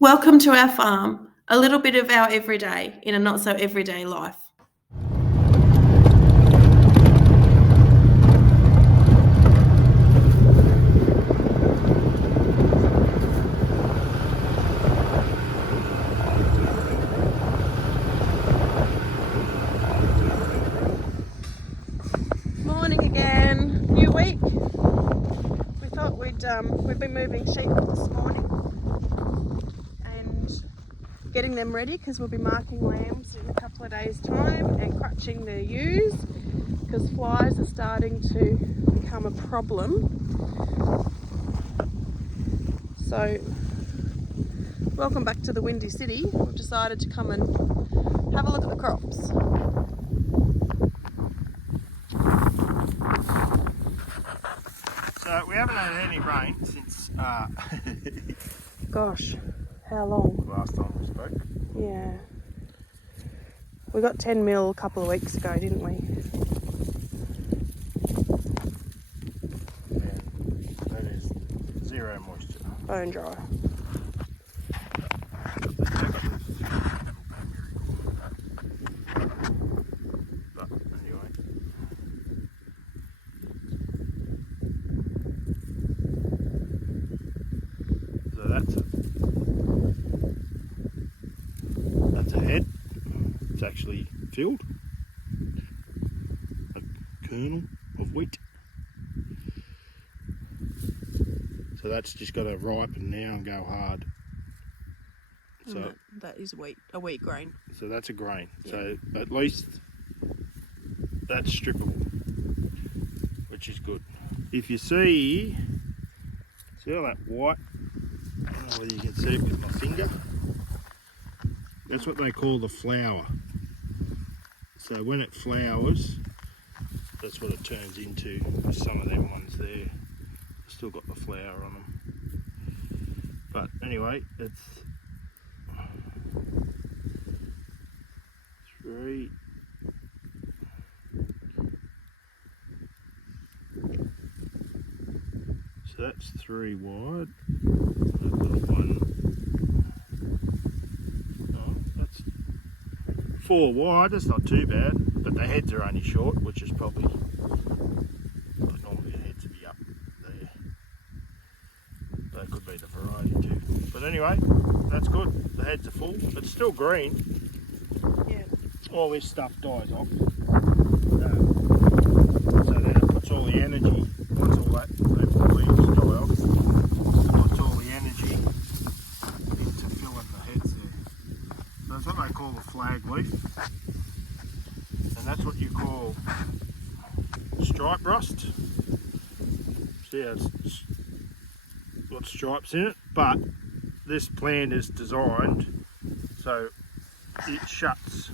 Welcome to our farm, a little bit of our everyday in a not so everyday life. Morning again, new week. We thought we've been moving sheep this morning and getting them ready because we'll be marking lambs in a couple of days' time and crutching the ewes because flies are starting to become a problem. So, welcome back to the Windy City. We've decided to come and have a look at the crops. So we haven't had any rain since Gosh, how long? last time we spoke. Yeah. We got 10 mil a couple of weeks ago, didn't we? And that is zero moisture. Bone dry. But anyway. So that's a head. It's actually filled. A kernel of wheat. So that's just got to ripen now and go hard. So that is a wheat grain. So that's a grain. Yeah. So at least that's strippable, which is good. If you see all that white, I don't know whether you can see it with my finger, that's what they call the flower. So when it flowers, that's what it turns into. Some of them ones there still got the flower on them. But anyway, it's 3. So that's 3 wide. I've got 1. Oh, that's 4 wide. That's not too bad. But the heads are only short, which is probably normally the heads would be up there. That could be the variety too. But anyway, that's good. The heads are full. It's still green. Yeah. All this stuff dies off. So then it puts all the energy, once all that leaves die off, it puts all the energy into filling the heads there. So that's what they call the flag leaf. And that's what you call stripe rust. See how it's got stripes in it, but this plant is designed so it shuts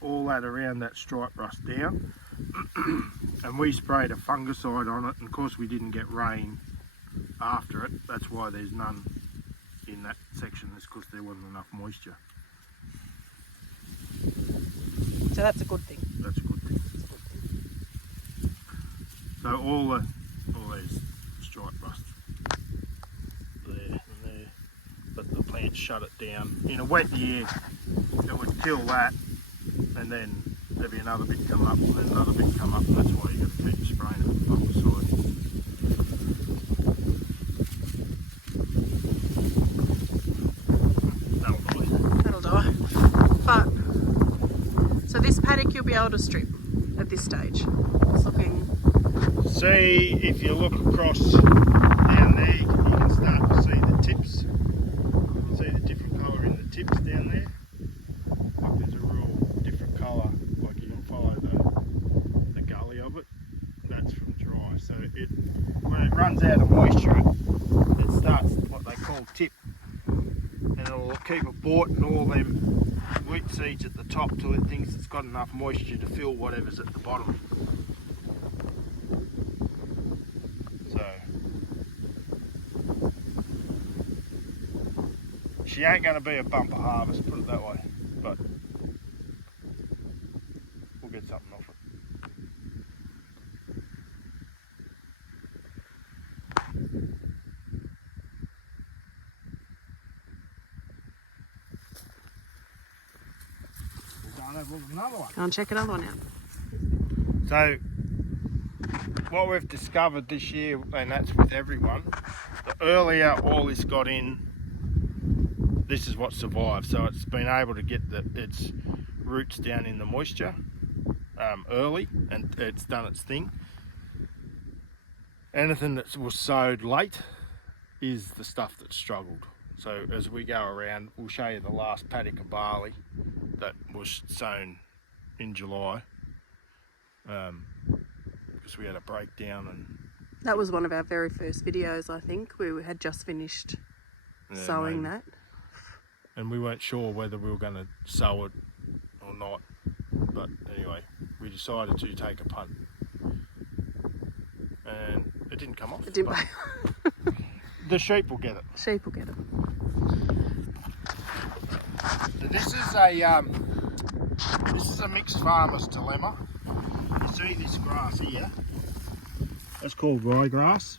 all that around that stripe rust down. And we sprayed a fungicide on it, and of course we didn't get rain after it. That's why there's none in that section, is because there wasn't enough moisture. So that's a good thing. That's a good thing. So all these stripe rust there and there, but the plant shut it down. In a wet year it would kill that, and then there'd be another bit come up, and then another bit come up, and that's why you got to keep spraying it with fungicide. That'll die. But so this paddock you'll be able to strip at this stage. It's looking. See, if you look across down there, you can start to see the tips. See the different colour in the tips down there? Like there's a real different colour, like you can follow the gully of it. That's from dry. So when it runs out of moisture, it starts what they call tip. And it'll keep aborting all them wheat seeds at the top till it thinks it's got enough moisture to fill whatever's at the bottom. So she ain't going to be a bumper harvest, put it that way, but we'll get something off it. look at another one. Go and check another one out. So, what we've discovered this year, and that's with everyone, the earlier all this got in, this is what survived. So it's been able to get its roots down in the moisture early, and it's done its thing. Anything that was sowed late is the stuff that struggled. So as we go around, we'll show you the last paddock of barley that was sown in July, because we had a breakdown. And that was one of our very first videos, I think. We had just finished sowing that. And we weren't sure whether we were going to sow it or not. But anyway, we decided to take a punt. And it didn't come off. It didn't. The sheep will get it. Sheep will get it. So this is a mixed farmer's dilemma. You see this grass here? That's called ryegrass.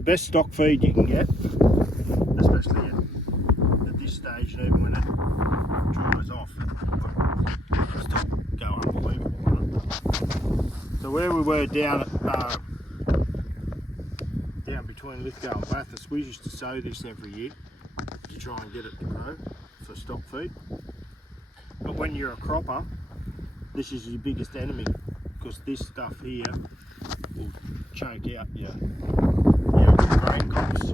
Best stock feed you can get, especially at this stage, and even when it dries off, it'll still go unbelievable. So where we were down between Lithgow and Bathurst, we used to sow this every year to try and get it to grow for stock feed. But when you're a cropper, this is your biggest enemy, because this stuff here will choke out your grain crops.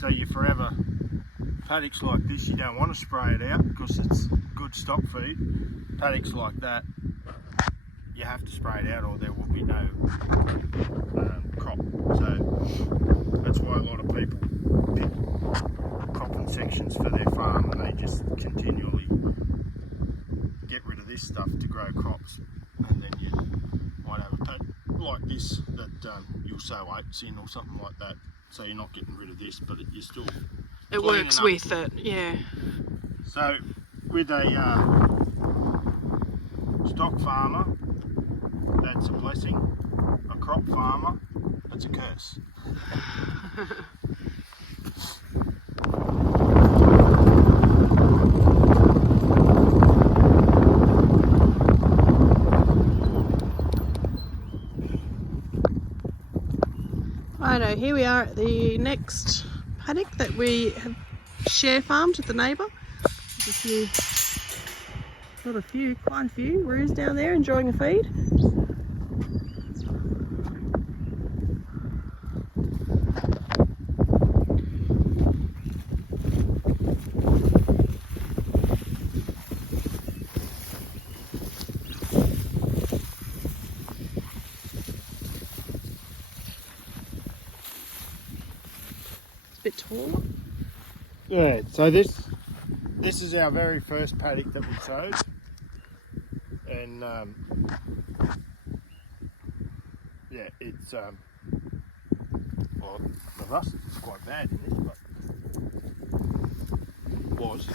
So you forever, paddocks like this, you don't want to spray it out because it's good stock feed. Paddocks like that, you have to spray it out or there will be no crop. So that's why a lot of people pick cropping sections for their farm, and they just continually get rid of this stuff to grow crops. And then you might have a paddock like this that you'll sow oats in or something like that. So you're not getting rid of this, but you're still it works with it, yeah. So with a stock farmer, that's a blessing. A crop farmer, that's a curse. Righto, here we are at the next paddock that we have share farmed with the neighbour. There's quite a few roos down there enjoying a feed. Bit taller. Yeah, so this is our very first paddock that we sowed, and yeah, it's well, the rust is quite bad in this, but it was.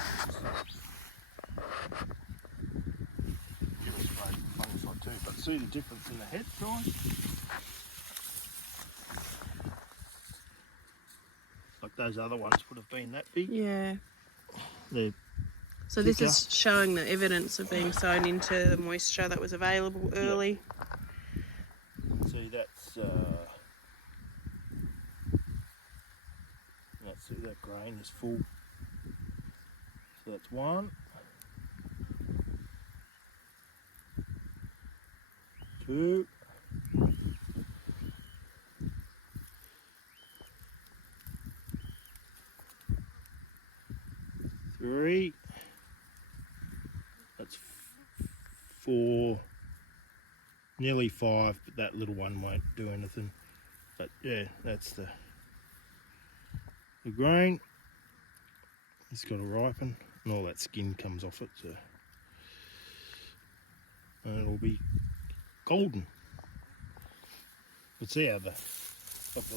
Give it a spray fungicide too, but see the difference in the head size. Like those other ones would have been that big. Yeah. So this is showing the evidence of being sown into the moisture that was available early. Yep. See, that's see that grain is full. So that's 1, 2. 3, that's 4, nearly 5, but that little one won't do anything. But yeah, that's the grain. It's got to ripen and all that skin comes off it, so and it'll be golden. But see how the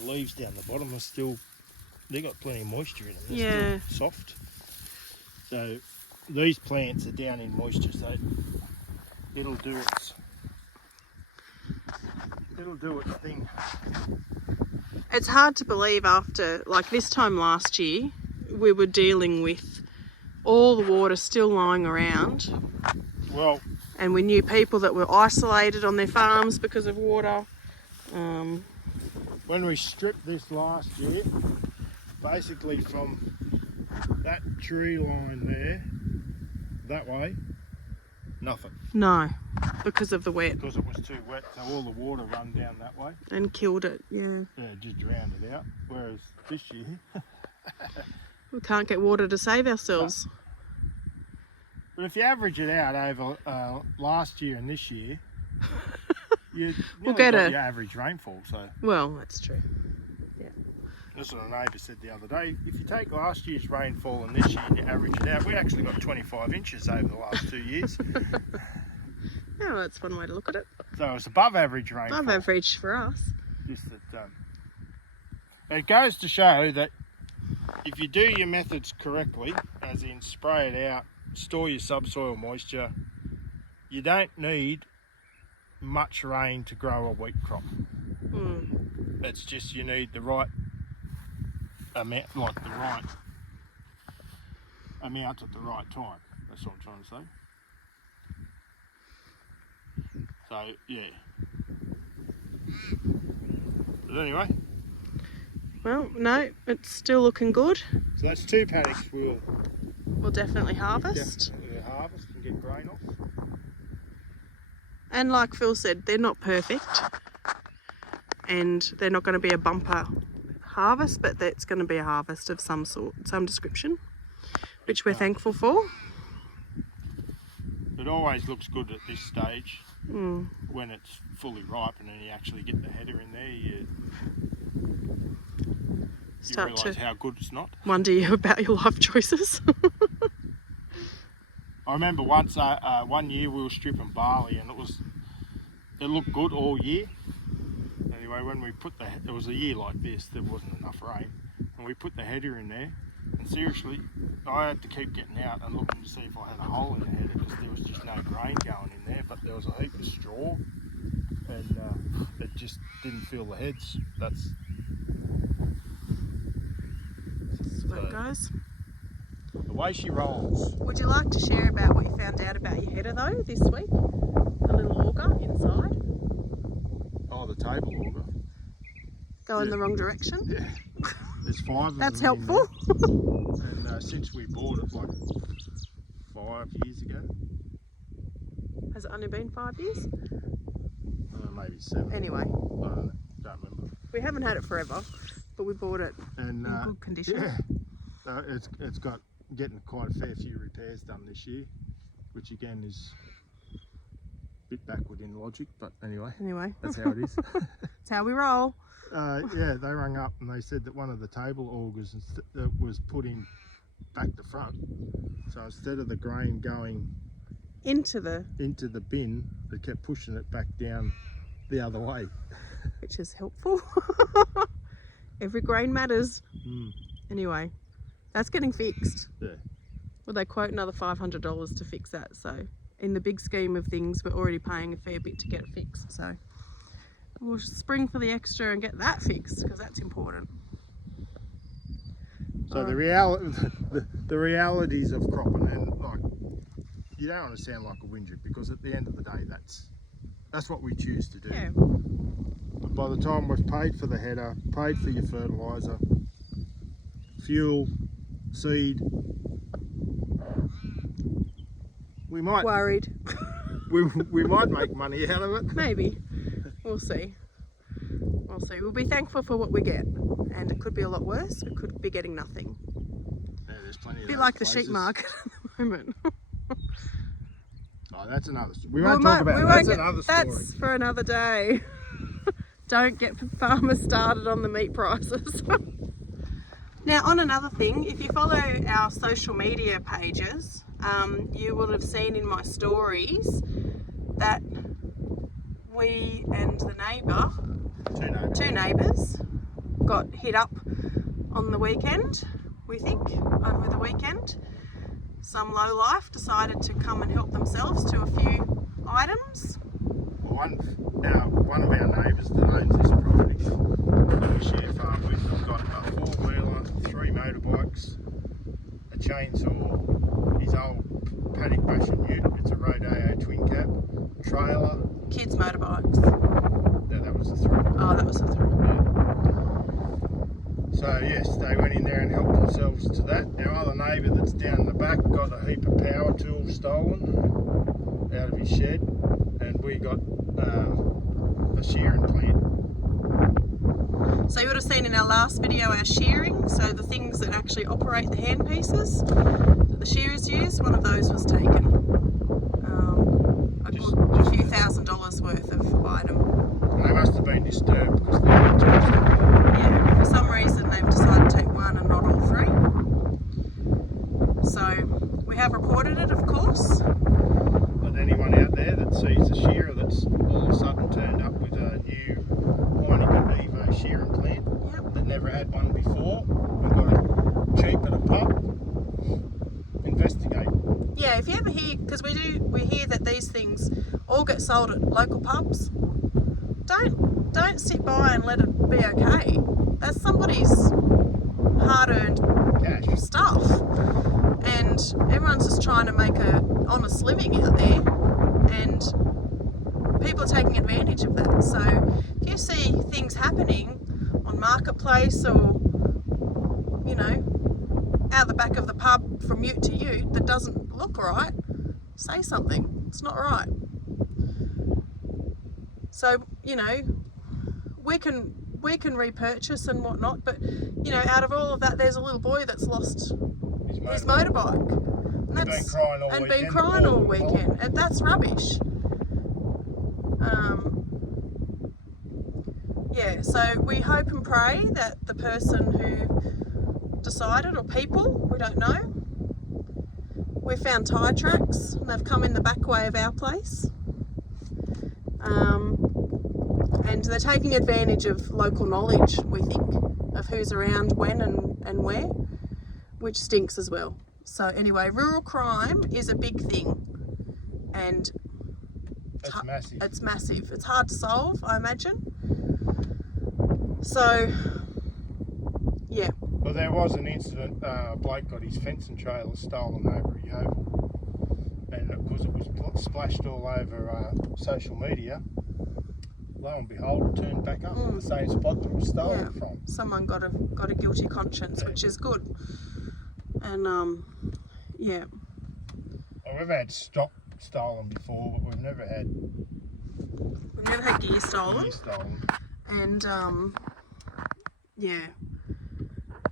leaves down the bottom are still, they've got plenty of moisture in them. They're still soft. So these plants are down in moisture, so it'll do its thing. It's hard to believe after, like this time last year, we were dealing with all the water still lying around. Well, And we knew people that were isolated on their farms because of water. when we stripped this last year, basically from that tree line there, that way, nothing. No, because of the wet. Because it was too wet, so all the water run down that way. And killed it, yeah. Yeah, just drowned it out. Whereas this year, We can't get water to save ourselves. but if you average it out over last year and this year, you We'll nearly get got a- your average rainfall. So Well, that's true. that's what a neighbour said the other day. If you take last year's rainfall and this year and you average it out, we actually got 25 inches over the last 2 years. Yeah, well, that's one way to look at it. So it's above average rainfall. Above average for us. Just that, it goes to show that if you do your methods correctly, as in spray it out, store your subsoil moisture, you don't need much rain to grow a wheat crop. It's just you need the right amount, like the right amount at the right time. That's what I'm trying to say. So yeah. But anyway, Well, no, it's still looking good. so that's 2 paddocks We'll definitely harvest. definitely harvest and get grain off. And like Phil said, they're not perfect. And they're not going to be a bumper harvest, but it's going to be a harvest of some sort, some description, which we're thankful for. It always looks good at this stage when it's fully ripe and then you actually get the header in there. You Start realise to how good it's not. wonder about your life choices. I remember once, one year we were stripping barley and it looked good all year. Anyway, when we put it was a year like this, there wasn't enough rain, and we put the header in there, and seriously, I had to keep getting out and looking to see if I had a hole in the header because there was just no grain going in there, but there was a heap of straw, and it just didn't fill the heads. That's That's what it goes. the way she rolls. Would you like to share about what you found out about your header though this week? The little auger inside. Oh, the table auger. Go in the wrong direction. Yeah. There's 5 of That's them in helpful. there. And since we bought it like 5 years ago, Has it only been 5 years? maybe 7. Anyway, I don't remember. we haven't had it forever, but we bought it And in good condition. yeah, it's got getting quite a fair few repairs done this year, which again is a bit backward in logic, but anyway, that's how it is. That's how we roll. Yeah, they rang up and they said that one of the table augers that was put in back to front, so instead of the grain going Into the, into the bin, they kept pushing it back down the other way. which is helpful. Every grain matters. Anyway, that's getting fixed. Yeah. Well, they quote another $500 to fix that. So in the big scheme of things, we're already paying a fair bit to get it fixed. So we'll spring for the extra and get that fixed because that's important. So the realities of cropping, and like, you don't want to sound like a whinger because at the end of the day, that's what we choose to do. Yeah. But by the time we've paid for the header, paid for your fertiliser, fuel, seed, we might Worried. we might make money out of it. Maybe. We'll see. We'll see. We'll be thankful for what we get. And it could be a lot worse. It could be getting nothing. Yeah, there's plenty of A bit those like the places. sheep market at the moment. Oh, that's another story. We won't talk about it. That's another story. That's for another day. Don't get farmers started on the meat prices. Now, on another thing, if you follow our social media pages, you will have seen in my stories that we and the neighbour, two neighbours, got hit up on the weekend, we think, over the weekend. Some lowlife decided to come and help themselves to a few items. One of our neighbours that owns this property, we share farm with, has got a 4-wheeler, 3 motorbikes, a chainsaw, So yes, they went in there and helped themselves to that. Our other neighbour that's down the back got a heap of power tools stolen out of his shed, and we got a shearing plant. So you would have seen in our last video our shearing, so the things that actually operate the hand pieces that the shearers use, one of those was taken. A few $1,000s worth of item. And they must have been disturbed because they had tools. Yeah, for some reason they've decided to take one and not all three. So we have reported it, of course. But anyone out there that sees a shearer that's all of a sudden turned up with a new Evo shearing plant, Yep. that never had one before, and got it cheap at a pub, investigate. Yeah, if you ever hear, because we hear that these things all get sold at local pubs. Don't sit by and let it be okay. That's somebody's hard-earned Cash. stuff, and everyone's just trying to make a honest living out there, and people are taking advantage of that. So if you see things happening on Marketplace or, you know, out the back of the pub from ute to ute that doesn't look right, say something. It's not right. So, you know, we can repurchase and whatnot, but, you know, out of all of that, there's a little boy that's lost his motorbike. And been crying all weekend. And that's rubbish. Yeah, so we hope and pray that the person who decided, or people, we don't know, we found tyre tracks and they've come in the back way of our place. And they're taking advantage of local knowledge, we think, of who's around when and where, which stinks as well. So anyway, rural crime is a big thing, and That's massive. it's massive. It's hard to solve, I imagine. So, yeah. Well, there was an incident, a bloke got his fencing trailer stolen over at Yeovil, and because it was splashed all over social media, lo and behold, it turned back up in the same spot that it was stolen from. Someone got a guilty conscience, which is good. And yeah. Well, we've had stock stolen before, but we've never had gear stolen. And yeah.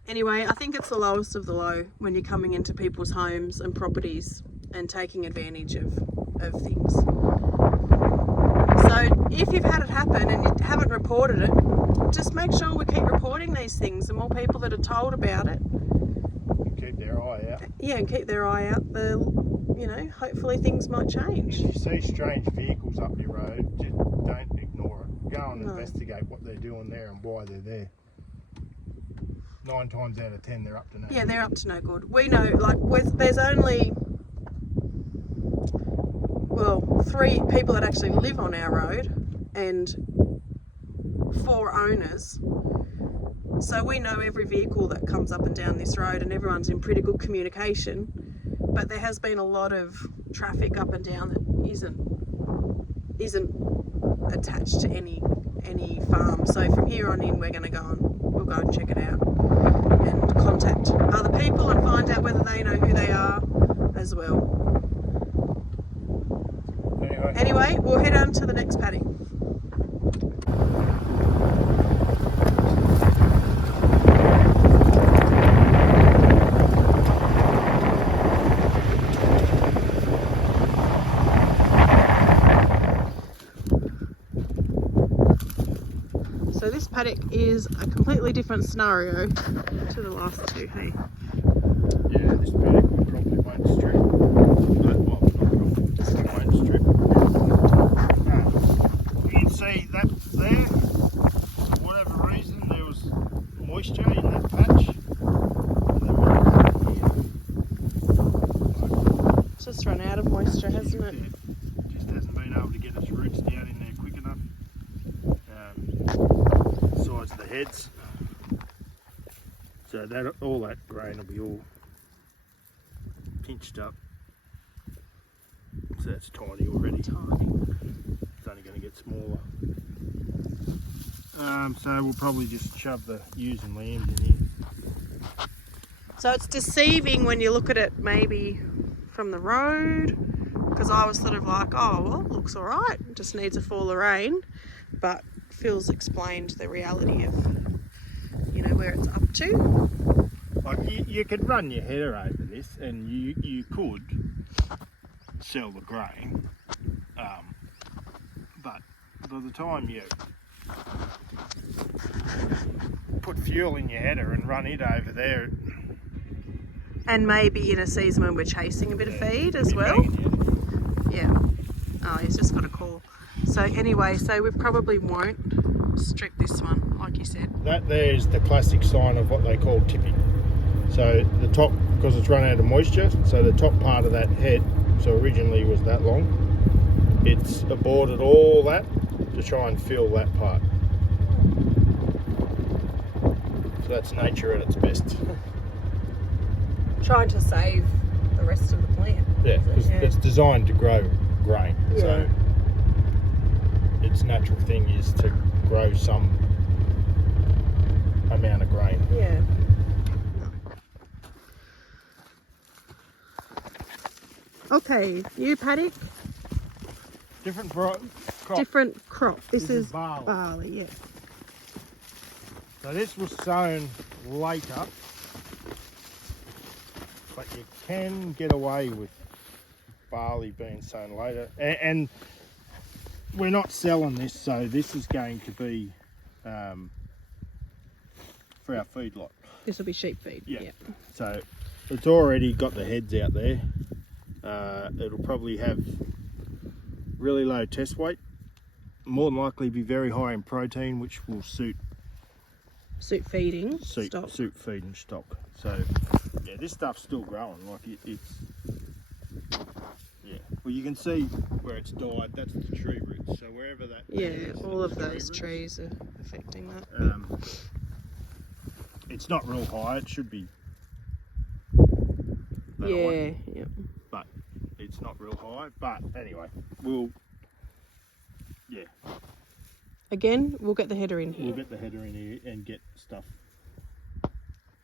Anyway, I think it's the lowest of the low when you're coming into people's homes and properties and taking advantage of things. So if you've had it happen and you haven't reported it, just make sure we keep reporting these things. The more people that are told about it, keep their eye out. Yeah, and keep their eye out. You know, hopefully things might change. If you see strange vehicles up your road, just don't ignore it. Go and investigate what they're doing there and why they're there. 9 times out of 10, they're up to no good. Yeah, they're up to no good. We know, like, there's only, well, 3 people that actually live on our road and 4 owners. So we know every vehicle that comes up and down this road, and everyone's in pretty good communication. But there has been a lot of traffic up and down that isn't attached to any farm. So from here on in, we'll go and check it out and contact other people and find out whether they know who they are as well. Anyway, we'll head on to the next paddock. So this paddock is a completely different scenario to the last 2, hey? Yeah, this paddock we probably won't strip. Won't strip. You can see that there, for whatever reason, there was moisture in that patch. It's just run out of moisture, hasn't it? Just hasn't been able to get its roots down in there quick enough. Sides of the heads. So that all that grain will be all pinched up. So that's tiny already. Tiny. It's only going to get smaller. So we'll probably just shove the ewes and lambs in here. So it's deceiving when you look at it maybe from the road, because I was sort of like, oh, well, it looks all right, it just needs a fall of rain. But Phil's explained the reality of, you know, where it's up to. Like you could run your header over this and you could sell the grain, but by the time you put fuel in your header and run it over there, And maybe in a season when we're chasing a bit of feed as well. Yeah. Oh, he's just got a call. So anyway, so we probably won't strip this one, like you said. that there's the classic sign of what they call tipping. So the top, because it's run out of moisture, so the top part of that head, so originally was that long, it's aborted all that to try and fill that part. So that's nature at its best. Trying to save the rest of the plant. Yeah, because it's designed to grow grain. Yeah. So its natural thing is to grow some amount of grain. Yeah. Okay, new paddock, Different crop. different crop. This is barley. barley, yeah. So this was sown later, but you can get away with barley being sown later. And we're not selling this, so this is going to be for our feed lot. This will be sheep feed. Yeah. So it's already got the heads out there. It'll probably have really low test weight, more than likely be very high in protein, which will suit feeding stock. Suit feeding stock. So yeah, this stuff's still growing. Like it's yeah. Well, you can see where it's died. That's the tree roots. So wherever that All of those trees are affecting that. It's not real high. It should be. Yeah. But it's not real high. But anyway, we'll Again, we'll get the header in here. we'll get the header in here and get stuff.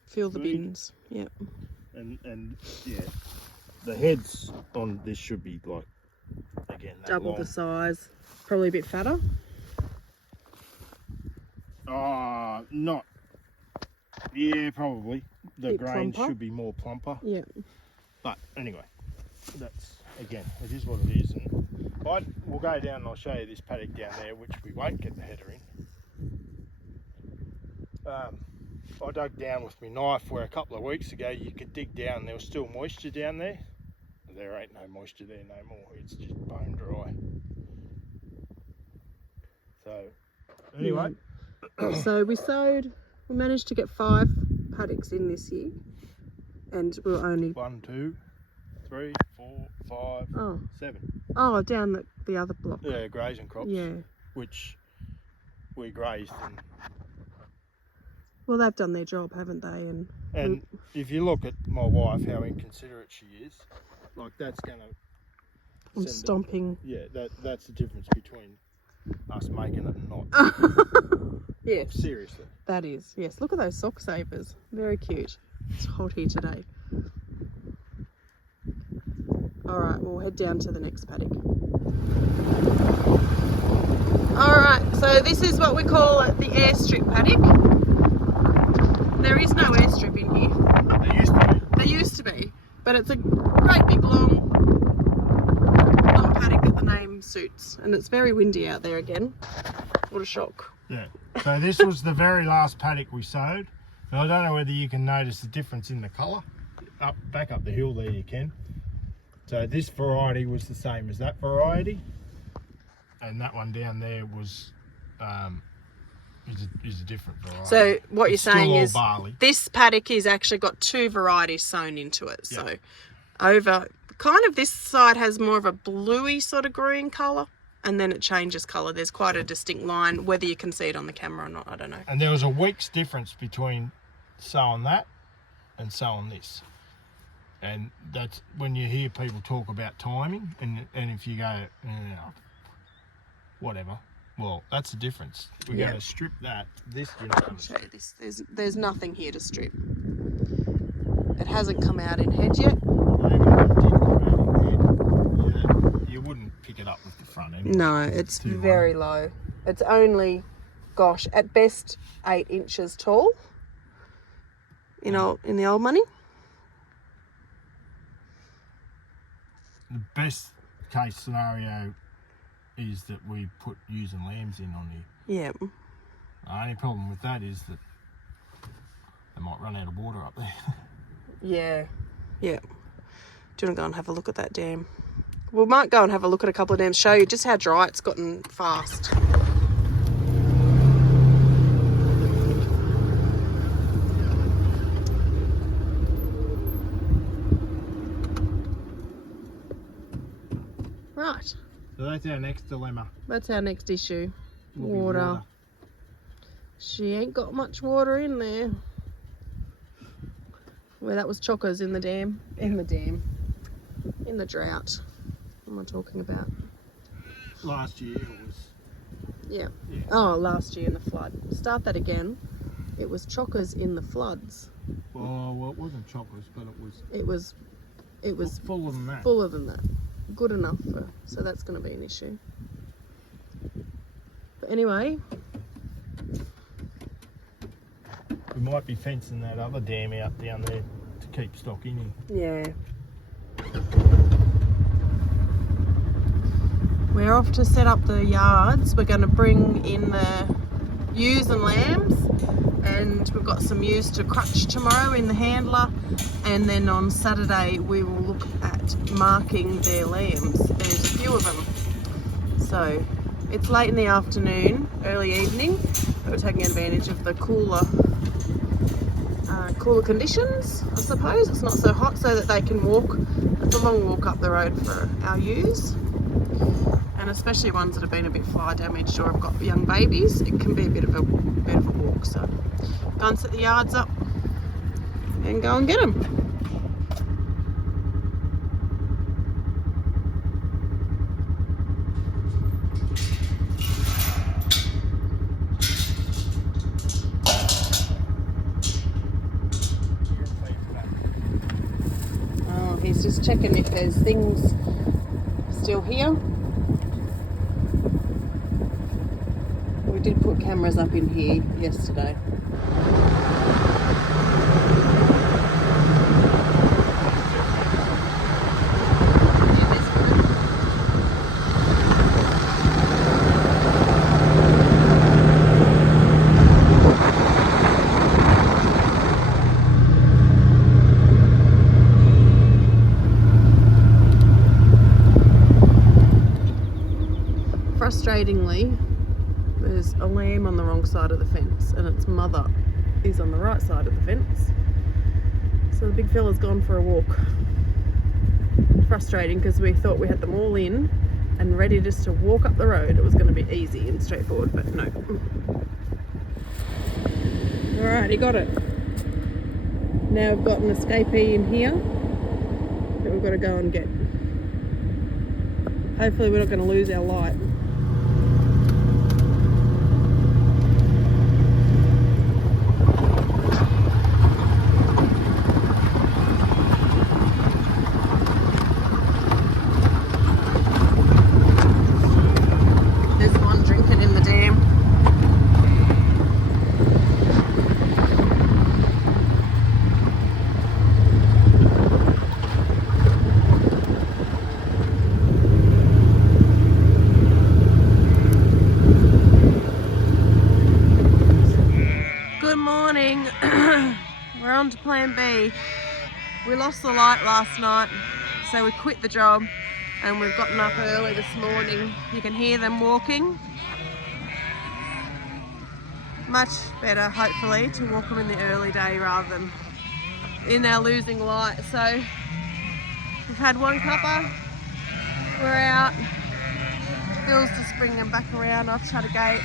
Fill the feed. bins. Yep. And yeah, the heads on this should be like again that Double long. the size. Probably a bit fatter. Not. Yeah, probably. The Bit grain plumper. should be more plumper. Yeah. But anyway, that's again, it is what it is. And we'll go down and I'll show you this paddock down there, which we won't get the header in. I dug down with my knife where a couple of weeks ago you could dig down and there was still moisture down there. There ain't no moisture there no more. It's just bone dry. So anyway. So we managed to get 5 paddocks in this year, and we're only 1, 2, 3, 4, 5, 7. Oh, down the other block. Yeah, grazing crops. Yeah. Which we grazed. Well, they've done their job, haven't they? And if you look at my wife, how inconsiderate she is, like that's gonna. I'm stomping. That's the difference between us making it and not. Yes. Seriously. That is. Yes. Look at those sock savers. Very cute. It's hot here today. All right, we'll head down to the next paddock. All right, so this is what we call the airstrip paddock. There is no airstrip in here. There used to be. There used to be, but it's a great big long paddock that the name suits, and it's very windy out there again. What a shock. Yeah. So this was the very last paddock we sowed. And I don't know whether you can notice the difference in the colour. Back up the hill there you can. So this variety was the same as that variety. And that one down there was is a different variety. So what It's you're saying still all is barley. this paddock has actually got 2 varieties sown into it. So over kind of this side has more of a bluey sort of green colour, and then it changes colour. There's quite a distinct line. Whether you can see it on the camera or not, I don't know. And there was a week's difference between sowing that and sowing this. And that's when you hear people talk about timing, and if you go, whatever, Well, that's the difference. We're Yeah. going to strip that. This you're not going to Show strip. you this. There's nothing here to strip. It hasn't come out in head yet. Maybe it did come out in head. Yeah, you wouldn't pick it up with the front end. No, it's too very low. It's only, gosh, at best 8 inches tall. In the old money. The best case scenario is that we put ewes and lambs in on here. Yeah. The only problem with that is that they might run out of water up there. Yeah. Do you want to go and have a look at that dam? We might go and have a look at a couple of dams, show you just how dry it's gotten fast. Right. So that's our next dilemma. That's our next issue. Will be Water. She ain't got much water in there. Well, that was chockers in the dam. In the drought. What am I talking about? Last year it was. Yeah. Yeah. Oh, last year in the flood. Start that again. It was chockers in the floods. Well, it wasn't chocolate, but it was It was fuller than that. fuller than that. Good enough for, so that's going to be an issue. But anyway, We might be fencing that other dam out down there to keep stock in here. yeah. We're off to set up the yards. We're going to bring in the ewes and lambs, and we've got some ewes to crutch tomorrow in the handler, and then on Saturday we will look at marking their lambs. There's a few of them. So it's late in the afternoon, early evening, but we're taking advantage of the cooler conditions, I suppose. It's not so hot, so that they can walk. It's a long walk up the road for our ewes, and especially ones that have been a bit fly damaged or have got young babies, it can be a bit of a walk. So go and set the yards up and go and get them. Oh, he's just checking if there's things still here. We did put cameras up in here yesterday. Frustratingly, there's a lamb on the wrong side of the fence and its mother is on the right side of the fence. So the big fella's gone for a walk. Frustrating, because we thought we had them all in and ready just to walk up the road. It was going to be easy and straightforward, but no. Alright, he got it. Now we've got an escapee in here that we've got to go and get. Hopefully we're not going to lose our light. There's one drinking in the dam. Good morning. We're on to plan B. We lost the light last night, so we quit the job and we've gotten up early this morning. You can hear them walking. Much better, hopefully, to walk them in the early day rather than in our losing light. So we've had one cuppa, we're out. Phil's just bringing them back around. I've shut a gate.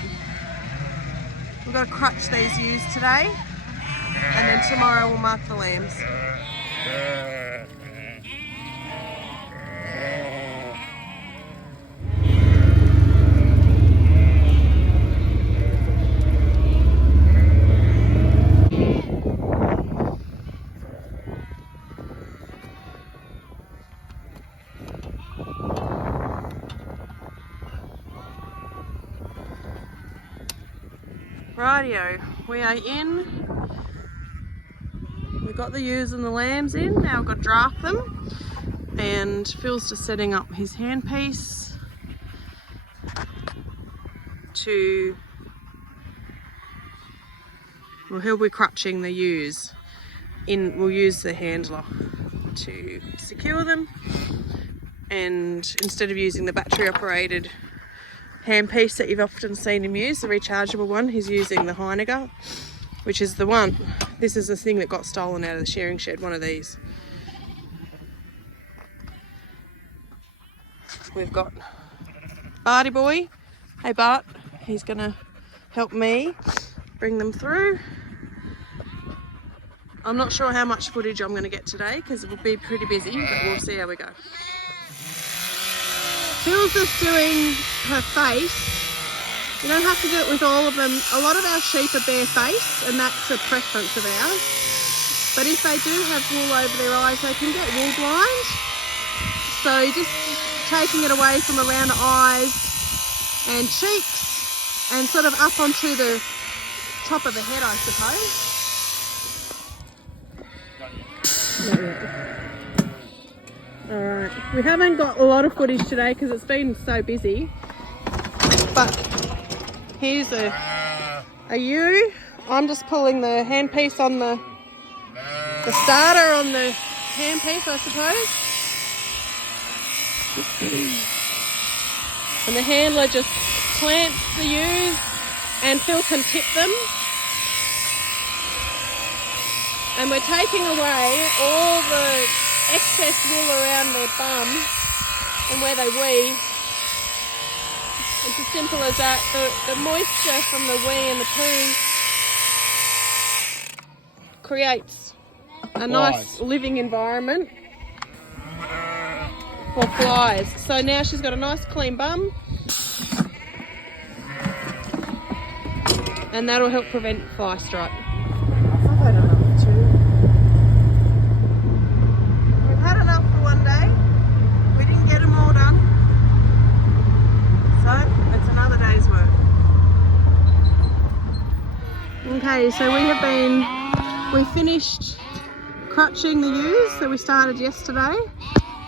We've got to crutch these ewes today, and then tomorrow we'll mark the lambs. rightio, we are in. We've got the ewes and the lambs in, now we've got to draft them. And Phil's just setting up his handpiece to, well, he'll be crutching the ewes. We'll use the handler to secure them, and instead of using the battery operated handpiece that you've often seen him use, the rechargeable one, he's using the Heinegger, which is the one. This is the thing that got stolen out of the shearing shed, one of these. We've got Barty boy. Hey Bart, he's gonna help me bring them through. I'm not sure how much footage I'm gonna get today because it will be pretty busy, but we'll see how we go. Phil's just doing her face. You don't have to do it with all of them. A lot of our sheep are bare face, and that's a preference of ours. But if they do have wool over their eyes, they can get wool blind. So just taking it away from around the eyes and cheeks and sort of up onto the top of the head, I suppose. Not yet. Alright, we haven't got a lot of footage today because it's been so busy, but here's a ewe. I'm just pulling the handpiece on the starter on the handpiece, I suppose. And the handler just plants the ewes and Phil can tip them. And we're taking away all the excess wool around their bum and where they wee. It's as simple as that. The moisture from the wee and the poo creates a nice living environment for flies. So now she's got a nice clean bum, and that'll help prevent fly strike. I've had enough too. We've had enough for one day. We didn't get them all done, so it's another day's work. Okay, so we finished crutching the ewes that we started yesterday.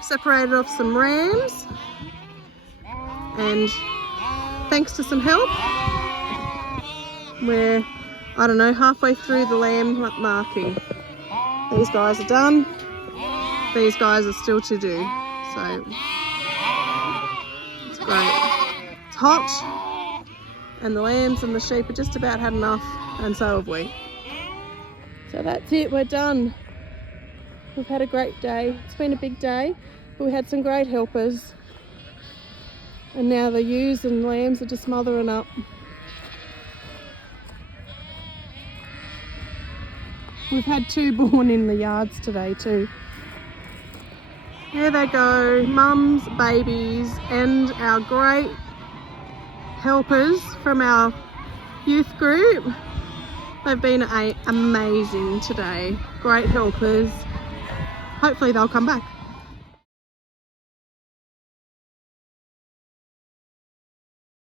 Separated off some rams, and thanks to some help, we're, I don't know, halfway through the lamb marking. These guys are done, these guys are still to do, so it's great. It's hot, and the lambs and the sheep are just about had enough, and so have we. So that's it, we're done. We've had a great day. It's been a big day, but we had some great helpers. And now the ewes and lambs are just mothering up. We've had 2 born in the yards today too. There they go, mums, babies, and our great helpers from our youth group. They've been amazing today. Great helpers. Hopefully they'll come back.